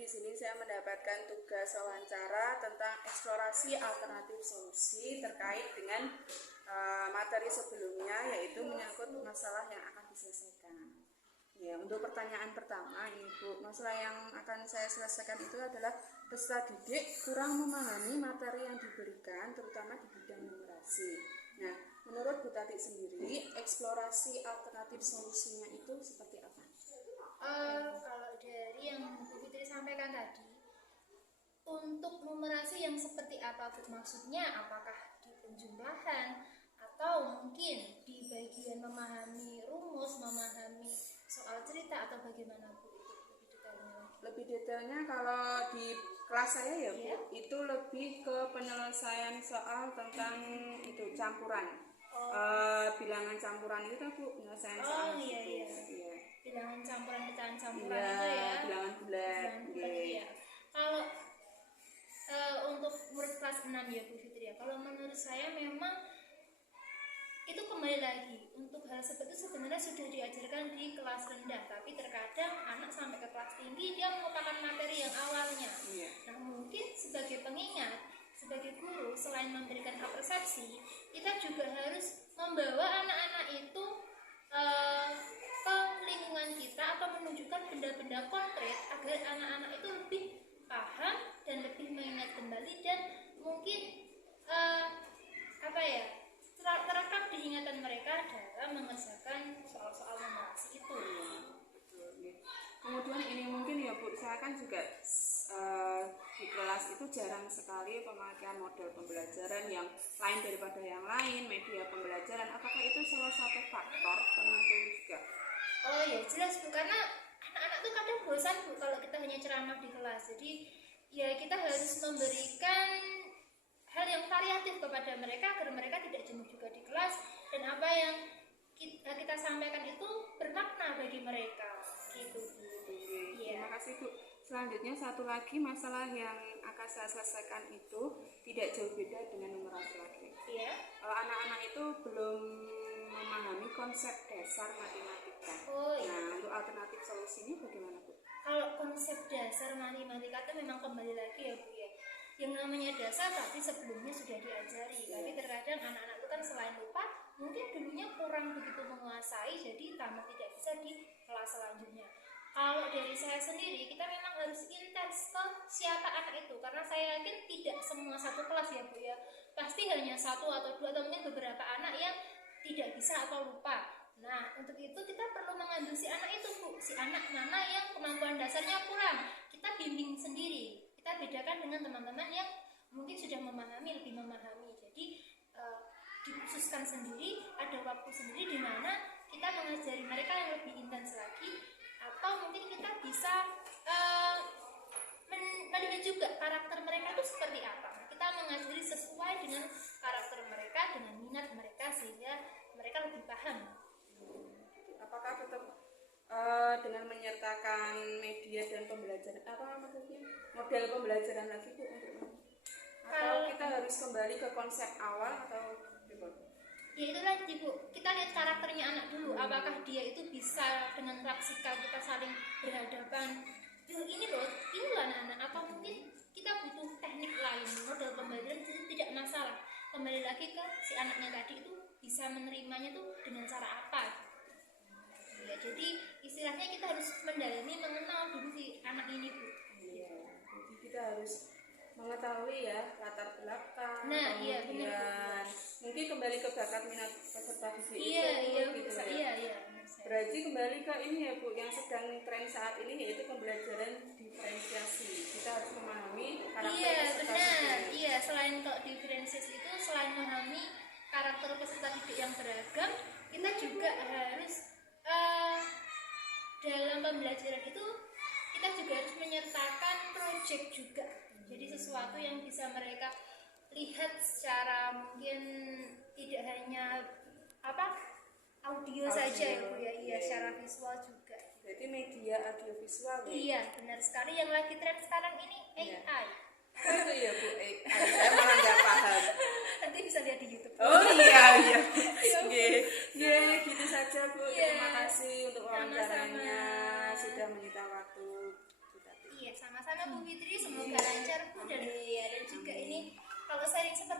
di sini saya mendapatkan tugas wawancara tentang eksplorasi alternatif solusi terkait dengan materi sebelumnya, yaitu menyangkut masalah yang akan diselesaikan. Ya, untuk pertanyaan pertama ini Bu, masalah yang akan saya selesaikan itu adalah peserta didik kurang memahami materi yang diberikan, terutama di bidang numerasi. Nah, menurut Bu Tati sendiri, eksplorasi alternatif solusinya itu seperti apa? Kalau dari yang Bu Fitri sampaikan tadi, untuk numerasi yang seperti apa Bu? Maksudnya apakah di penjumlahan atau mungkin di bagian memahami rumus, memahami soal cerita, atau bagaimana Bu? Lebih detailnya kalau di kelas saya ya Bu, itu lebih ke penyelesaian soal tentang itu campuran. Bilangan campuran itu kan Bu, penyelesaian soal iya. Bilangan campuran, pecahan campuran itu ya. Bilangan bulat. Ya. Kalau untuk murid kelas 6 ya Bu Fitri ya, kalau menurut saya memang itu kembali lagi, untuk hal seperti itu sebenarnya sudah diajarkan di kelas rendah, tapi terkadang anak sampai ke kelas tinggi dia melupakan materi yang awalnya. Nah, mungkin sebagai pengingat, sebagai guru, selain memberikan persepsi, kita juga harus membawa anak-anak itu ke lingkungan kita atau menunjukkan benda-benda konkret agar anak-anak itu lebih paham dan lebih mengingat kembali, dan mungkin terekam di ingatan mereka dalam mengerjakan soal-soal numerasi itu. Kemudian ini mungkin ya Bu, saya kan juga di kelas itu jarang sekali pemakaian model pembelajaran yang lain daripada yang lain, media pembelajaran. Apakah itu salah satu faktor penentu juga? Oh ya, jelas Bu, karena anak-anak tuh kadang bosan Bu kalau kita hanya ceramah di kelas. Jadi ya kita harus memberikan hal yang variatif kepada mereka agar mereka tidak jenuh juga di kelas, dan apa yang kita sampaikan itu bermakna bagi mereka gitu. Terima kasih Bu. Selanjutnya satu lagi masalah yang akan saya selesaikan itu tidak jauh beda dengan numerasi lagi. Anak-anak itu belum memahami konsep dasar matematika. Nah, untuk alternatif solusinya bagaimana Bu? Kalau konsep dasar matematika itu memang kembali lagi ya Bu ya, yang namanya dasar pasti sebelumnya sudah diajari, tapi terkadang anak-anak itu kan selain lupa, mungkin dulunya kurang begitu menguasai, jadi tamat tidak bisa di kelas selanjutnya. Kalau dari saya sendiri, kita memang harus intens ke siapa anak itu, karena saya yakin tidak semua satu kelas ya Bu ya, pasti hanya satu atau dua atau mungkin beberapa anak yang tidak bisa atau lupa. Nah, untuk itu kita perlu mengambil si anak itu Bu, si anak mana yang kemampuan dasarnya kurang, kita bimbing sendiri. Kita bedakan dengan teman-teman yang mungkin sudah memahami, lebih memahami. Jadi dikhususkan sendiri, ada waktu sendiri di mana kita mengajari mereka yang lebih intens lagi, atau mungkin kita bisa melihat juga karakter mereka itu seperti apa. Kita mengajari sesuai dengan karakter mereka, dengan minat mereka, sehingga mereka lebih paham. Apakah tetap dengan menyertakan media dan pembelajaran model pembelajaran lagi Bu, atau kita harus kembali ke konsep awal atau gimana? Ya itu tadi Bu, kita lihat karakternya anak dulu, apakah dia itu bisa dengan praktikal kita saling berhadapan, ini loh anak-anak, atau mungkin kita butuh teknik lain, model pembelajaran itu tidak masalah, kembali lagi ke si anaknya tadi itu bisa menerimanya tuh dengan cara apa. Ya, jadi istilahnya kita harus mendalami, mengenal dulu si anak ini Bu. Iya, jadi kita harus mengetahui ya latar belakang. Nah, kemudian mungkin kembali ke bakat minat peserta didik itu. Iya. Berarti kembali ke ini ya Bu, yang sedang tren saat ini yaitu pembelajaran diferensiasi. Kita harus memahami karakter peserta didik. Iya, selain kok diferensiasi itu, selain memahami karakter peserta didik yang beragam, kita juga harus dalam pembelajaran itu kita juga harus menyertakan proyek juga. Jadi sesuatu yang bisa mereka lihat secara mungkin tidak hanya audio saja ya Bu ya, secara visual juga. Jadi media audiovisual ya? Iya, benar sekali. Yang lagi tren sekarang ini AI. Itu ya Bu, AI. Saya malah nggak paham. Nanti bisa lihat di YouTube. Oh iya. Ya, gitu saja Bu. Terima kasih untuk wawancaranya, sudah menyita waktu. Iya, sama-sama. sharing seperti